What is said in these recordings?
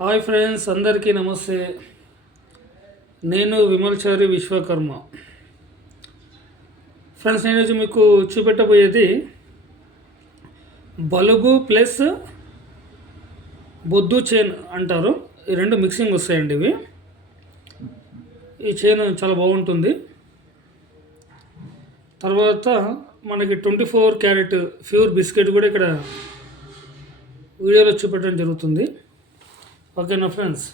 Hi friends అందరికీ నమస్తే. నేను విమల్చారి విశ్వకర్మ. ఫ్రెండ్స్ నేను ఈరోజు మీకు చూపెట్టబోయేది బలుబు ప్లస్ బొద్దు చైన్ అంటారు. ఈ రెండు మిక్సింగ్ వస్తాయండి ఇవి. ఈ చైన్ చాలా బాగుంటుంది. తర్వాత మనకి twenty four carat pure biscuit కూడా ఇక్కడ వీడియోలో చూపెట్టడం జరుగుతుంది. ఓకేనా ఫ్రెండ్స్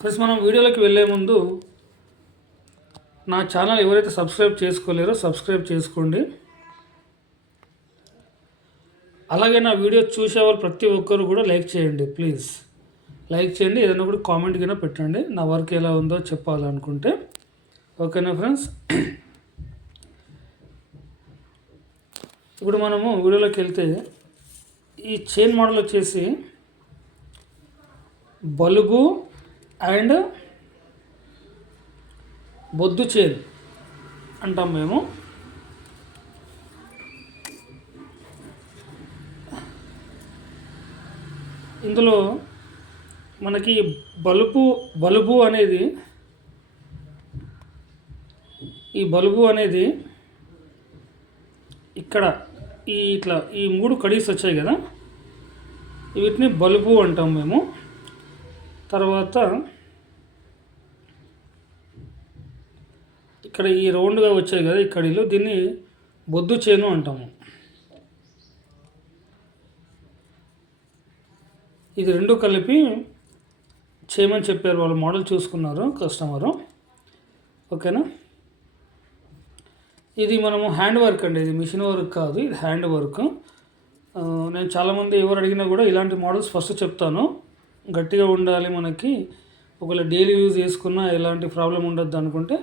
ఫ్రెండ్స్ మనం వీడియోలోకి వెళ్ళే ముందు నా ఛానల్ ఎవరైతే సబ్స్క్రైబ్ చేసుకోలేరో సబ్స్క్రైబ్ చేసుకోండి. అలాగే నా వీడియో చూసేవాళ్ళు ప్రతి ఒక్కరు కూడా లైక్ చేయండి ప్లీజ్ లైక్ చేయండి ఏదైనా కూడా కామెంట్ కింద పెట్టండి. నా వర్క్ ఎలా ఉందో చెప్పాలనుకుంటే. ఓకేనా ఫ్రెండ్స్ ఇప్పుడు మనము వీడియోలోకి వెళ్తే ఈ చైన్ మోడల్ వచ్చేసి బలుబు అండ్ బొద్దు చేదు అంటాం మేము. ఇందులో మనకి బలుబు బలుబు అనేది ఈ బలుబు అనేది ఇక్కడ ఈ ఇట్లా ఈ మూడు కడీస్ వచ్చాయి కదా వీటిని బలుపు అంటాం మేము. తర్వాత ఇక్కడ ఈ రౌండ్గా వచ్చాయి కదా ఇక్కడిలో దీన్ని బొద్దు చేను అంటాము. ఇది రెండు కలిపి చేయమని చెప్పారు వాళ్ళు మోడల్ చూసుకున్నారు కస్టమరు. ఓకేనా? ఇది మనము హ్యాండ్ వర్క్ అండి ఇది మిషన్ వర్క్ కాదు ఇది హ్యాండ్ వర్క్. నేను చాలామంది ఎవరు అడిగినా కూడా ఇలాంటి మోడల్స్ ఫస్ట్ చెప్తాను. గట్టిగా ఉండాలి మనకి. ఒకవేళ డైలీ యూజ్ చేసుకున్నా ఎలాంటి ప్రాబ్లం ఉండద్దు అనుకుంటే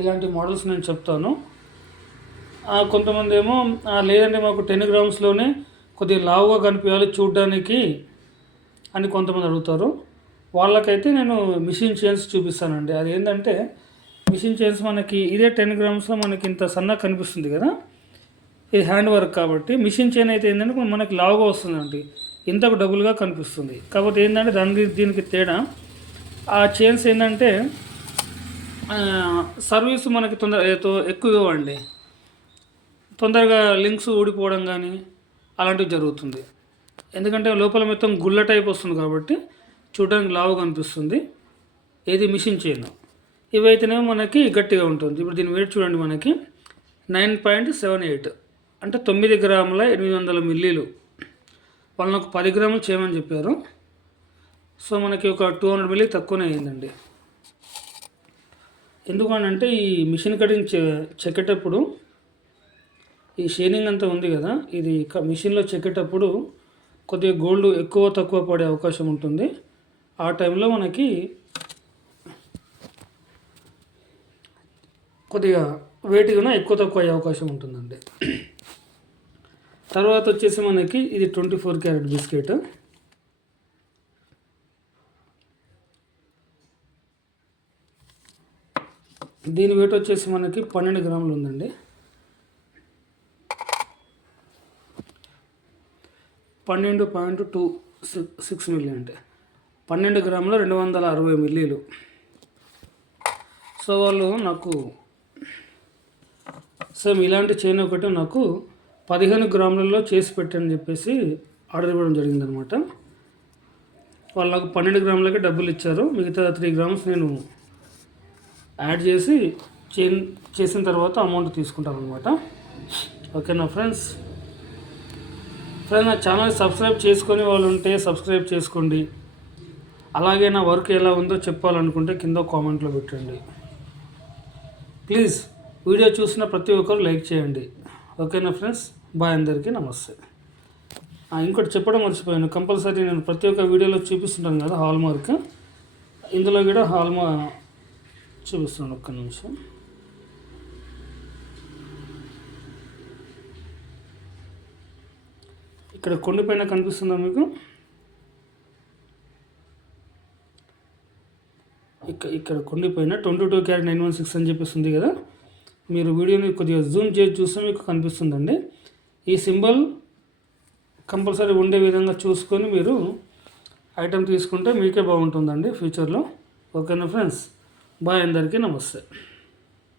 ఇలాంటి మోడల్స్ నేను చెప్తాను. కొంతమంది ఏమో లేదంటే మాకు టెన్ గ్రామ్స్లోనే కొద్దిగా లావుగా కనిపించాలి చూడడానికి అని కొంతమంది అడుగుతారు. వాళ్ళకైతే నేను మిషన్ చైన్స్ చూపిస్తానండి. అది ఏంటంటే మిషన్ చైన్స్ మనకి ఇదే టెన్ గ్రామ్స్లో మనకి ఇంత సన్నగా కనిపిస్తుంది కదా. ఇది హ్యాండ్ వర్క్ కాబట్టి మిషన్ చైన్ అయితే ఏంటంటే మనకి లావుగా వస్తుందండి. ఇంతకు డబుల్గా కనిపిస్తుంది. కాకపోతే ఏంటంటే దానికి దీనికి తేడా ఆ చైన్స్ ఏంటంటే సర్వీస్ మనకి తొందర ఎక్కువ ఇవ్వండి తొందరగా లింక్స్ ఊడిపోవడం కానీ అలాంటివి జరుగుతుంది. ఎందుకంటే లోపల మొత్తం గుళ్ళ టైప్ వస్తుంది కాబట్టి చూడడానికి లావు కనిపిస్తుంది ఏది మిషన్ చైన్ ఇవైతేనేమో మనకి గట్టిగా ఉంటుంది. ఇప్పుడు దీని వెయిట్ చూడండి మనకి నైన్ పాయింట్ సెవెన్ ఎయిట్. అంటే తొమ్మిది గ్రాముల ఎనిమిది వందల మిల్లీలు వాళ్ళు నాకు పది గ్రాములు చేయమని చెప్పారు. సో మనకి ఒక టూ హండ్రెడ్ మిల్లీ తక్కువనే అయిందండి ఎందుకనంటే ఈ మిషన్ కటింగ్ చెక్కేటప్పుడు ఈ షేనింగ్ అంతా ఉంది కదా ఇది క- మిషన్లో చెక్కేటప్పుడు కొద్దిగా గోల్డ్ ఎక్కువ తక్కువ పడే అవకాశం ఉంటుంది. ఆ టైంలో మనకి కొద్దిగా వెయిట్ ఎక్కువ తక్కువ అయ్యే అవకాశం ఉంటుందండి. తర్వాత వచ్చేసి మనకి ఇది ట్వంటీ ఫోర్ క్యారెట్ బిస్కెట్. దీని వెయిట్ వచ్చేసి మనకి పన్నెండు గ్రాములు ఉందండి పన్నెండు పాయింట్ టూ సిక్స్ మిల్లీ అంటే. పన్నెండు గ్రాముల రెండు వందల అరవై మిల్లీలు. సో వాళ్ళు నాకు సేమ్ ఇలాంటి చైన్ ఒకటి నాకు పదిహేను గ్రాములలో చేసి పెట్టని చెప్పేసి ఆర్డర్ ఇవ్వడం జరిగిందనమాట. వాళ్ళు నాకు పన్నెండు గ్రాములకే డబ్బులు ఇచ్చారు. మిగతా త్రీ గ్రామ్స్ నేను యాడ్ చేసి చైన్ చేసిన తర్వాత అమౌంట్ తీసుకుంటాను అనమాట ఓకేనా ఫ్రెండ్స్? ఫ్రెండ్స్ నా ఛానల్ సబ్స్క్రైబ్ చేసుకొని వాళ్ళు ఉంటే సబ్స్క్రైబ్ చేసుకోండి. అలాగే నా వర్క్ ఎలా ఉందో చెప్పాలనుకుంటే కింద కామెంట్లో పెట్టండి. ప్లీజ్ వీడియో చూసిన ప్రతి ఒక్కరు లైక్ చేయండి. ఓకేనా ఫ్రెండ్స్? బాయ్ అందరికీ నమస్తే. ఇంకోటి చెప్పడం మర్చిపోయాను. కంపల్సరీ నేను ప్రతి ఒక్క వీడియోలో చూపిస్తుంటాను కదా హాల్ మార్క్ ఇందులో కూడా హాల్ చూపిస్తున్నాను ఒక్క నిమిషం. ఇక్కడ కొండ పైన కనిపిస్తుందా మీకు? ఇక్కడ ఇక్కడ కొండిపోయిన twenty two carat nine one six అని చెప్పిస్తుంది కదా. మీరు వీడియోని కొద్దిగా జూమ్ చేసి చూస్తే మీకు కనిపిస్తుందండి. ఈ సింబల్ కంపల్సరీ ఉండే విధంగా చూసుకొని మీరు ఐటెం తీసుకుంటే మీకే బాగుంటుందండి ఫ్యూచర్లో. ఓకేనా ఫ్రెండ్స్? బాయ్ అందరికీ నమస్తే.